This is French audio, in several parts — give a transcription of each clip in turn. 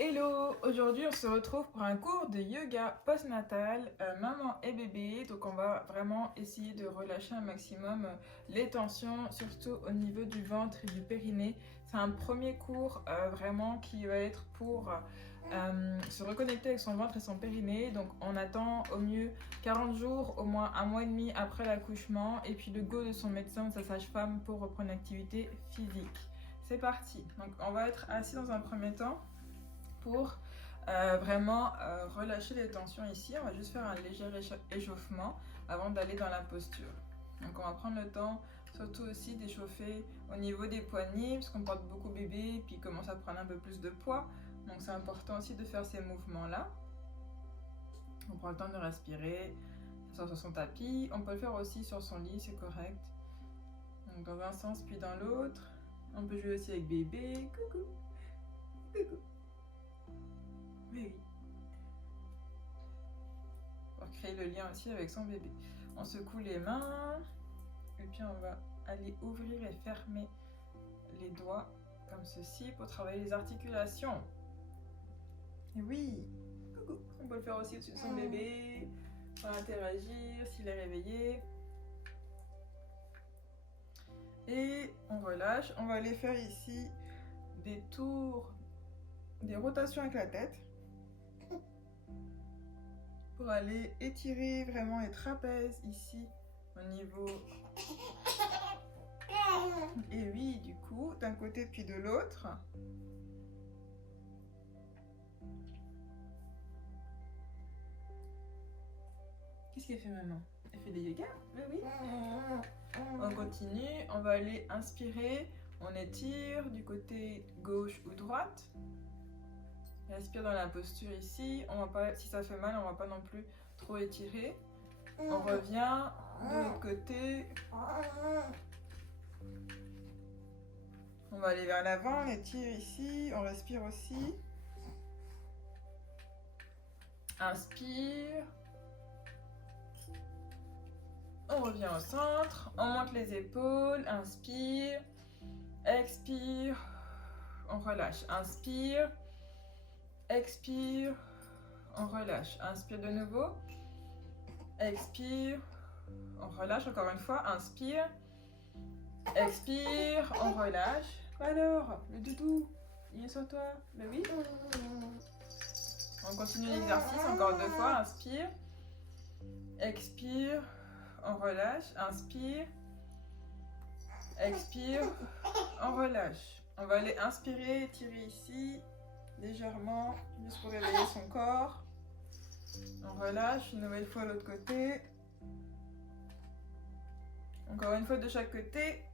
Hello! Aujourd'hui, on se retrouve pour un cours de yoga postnatal, maman et bébé. Donc, on va vraiment essayer de relâcher un maximum les tensions, surtout au niveau du ventre et du périnée. C'est un premier cours vraiment qui va être pour se reconnecter avec son ventre et son périnée. Donc, on attend au mieux 40 jours, au moins un mois et demi après l'accouchement, et puis le go de son médecin ou de sa sage-femme pour reprendre l'activité physique. C'est parti! Donc, on va être assis dans un premier temps pour vraiment relâcher les tensions ici. On va juste faire un léger échauffement avant d'aller dans la posture. Donc on va prendre le temps surtout aussi d'échauffer au niveau des poignets parce qu'on porte beaucoup bébé et puis il commence à prendre un peu plus de poids. Donc c'est important aussi de faire ces mouvements-là. On prend le temps de respirer sur son tapis. On peut le faire aussi sur son lit, c'est correct. Donc dans un sens puis dans l'autre. On peut jouer aussi avec bébé. Coucou, coucou. Oui. Pour créer le lien aussi avec son bébé. On secoue les mains et puis on va aller ouvrir et fermer les doigts comme ceci pour travailler les articulations. Et oui, coucou. On peut le faire aussi au-dessus de son bébé pour interagir s'il est réveillé. Et on relâche. On va aller faire ici des tours, des rotations avec la tête pour aller étirer vraiment les trapèzes ici au niveau. Et oui, du coup, d'un côté puis de l'autre. Qu'est-ce qu'elle fait maman? Elle fait des yoga? Oui. On continue, on va aller inspirer, on étire du côté gauche ou droite. Respire dans la posture ici. On va pas, si ça fait mal, on va pas non plus trop étirer. On revient de l'autre côté. On va aller vers l'avant, on étire ici, on respire aussi. Inspire. On revient au centre, on monte les épaules, inspire, expire, on relâche, inspire, expire, on relâche, inspire de nouveau, expire, on relâche encore une fois, inspire, expire, on relâche. Alors, le doudou, il est sur toi? Ben oui. On continue l'exercice encore 2 fois, inspire, expire, on relâche, inspire, expire, on relâche. On va aller inspirer, étirer ici, légèrement, juste pour réveiller son corps. On relâche, une nouvelle fois l'autre côté. Encore une fois de chaque côté.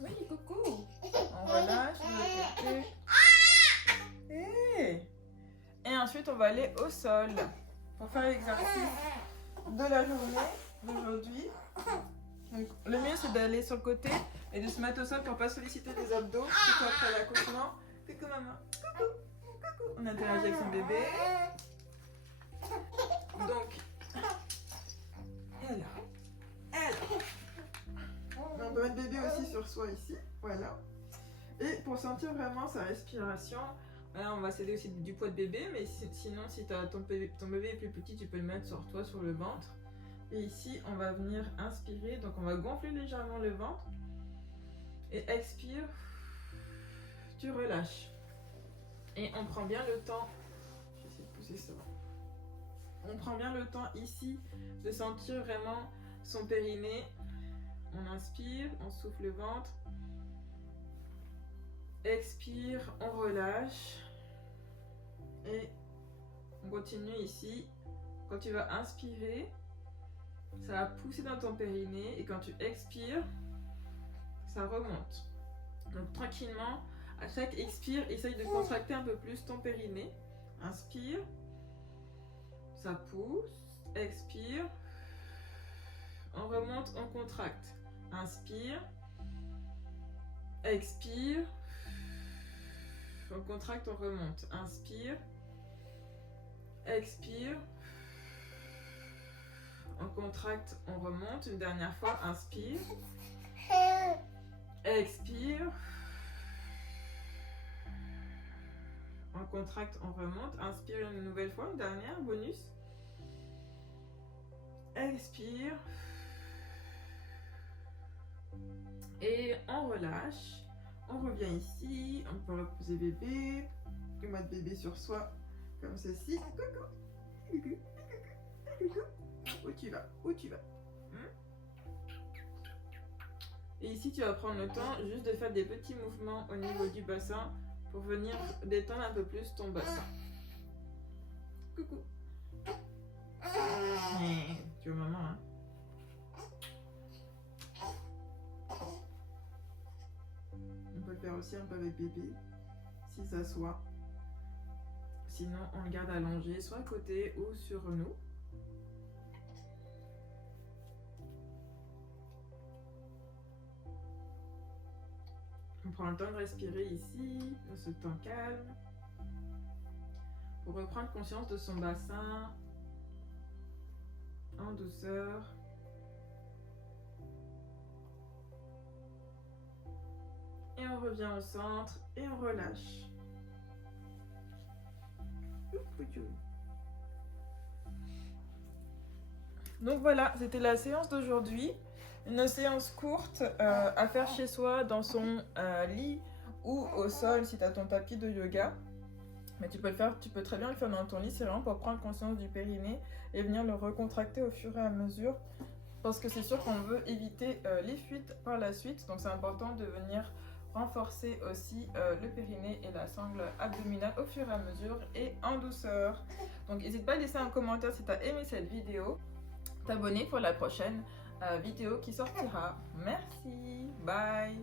Oui, coucou. On relâche de l'autre côté. Et ensuite, on va aller au sol pour faire l'exercice de la journée d'aujourd'hui. Donc, le mieux, c'est d'aller sur le côté et de se mettre au sol pour ne pas solliciter les abdos, surtout après l'accouchement. Coucou maman. Coucou. Coucou. On interagit avec son bébé. Donc, on peut mettre bébé aussi sur soi ici. Voilà. Et pour sentir vraiment sa respiration, là, on va s'aider aussi du poids de bébé, mais sinon, si ton bébé est plus petit, tu peux le mettre sur toi, sur le ventre. Et ici, on va venir inspirer, donc on va gonfler légèrement le ventre. Et expire, tu relâches. Et on prend bien le temps, je vais essayer de pousser ça. On prend bien le temps ici de sentir vraiment son périnée. On inspire, on souffle le ventre. Expire, on relâche. Et on continue ici. Quand tu vas inspirer, ça va pousser dans ton périnée. Et quand tu expires, ça remonte. Donc tranquillement, à chaque expire, essaye de contracter un peu plus ton périnée. Inspire. Ça pousse. Expire. On remonte, on contracte. Inspire. Expire. On contracte, on remonte. Inspire. Expire. On contracte, on remonte. Une dernière fois. Inspire. Expire. On contracte, on remonte. Inspire une nouvelle fois, une dernière, bonus. Expire. Et on relâche. On revient ici. On peut reposer bébé. Et mettre bébé sur soi, comme ceci. Coucou. Coucou. Coucou. Où tu vas? Où tu vas? Et ici, tu vas prendre le temps juste de faire des petits mouvements au niveau du bassin pour venir détendre un peu plus ton bassin. Coucou. Tu vois maman, hein? On peut le faire aussi un peu avec bébé, s'il s'assoit. Sinon, on le garde allongé, soit à côté ou sur nous. On prend le temps de respirer ici, dans ce temps calme, pour reprendre conscience de son bassin en douceur. Et on revient au centre et on relâche. Donc voilà, c'était la séance d'aujourd'hui. Une séance courte à faire chez soi, dans son lit ou au sol si tu as ton tapis de yoga. Mais tu peux très bien le faire dans ton lit, c'est vraiment pour prendre conscience du périnée et venir le recontracter au fur et à mesure. Parce que c'est sûr qu'on veut éviter les fuites par la suite. Donc c'est important de venir renforcer aussi le périnée et la sangle abdominale au fur et à mesure et en douceur. Donc n'hésite pas à laisser un commentaire si tu as aimé cette vidéo. T'abonner pour la prochaine vidéo qui sortira. Merci, bye.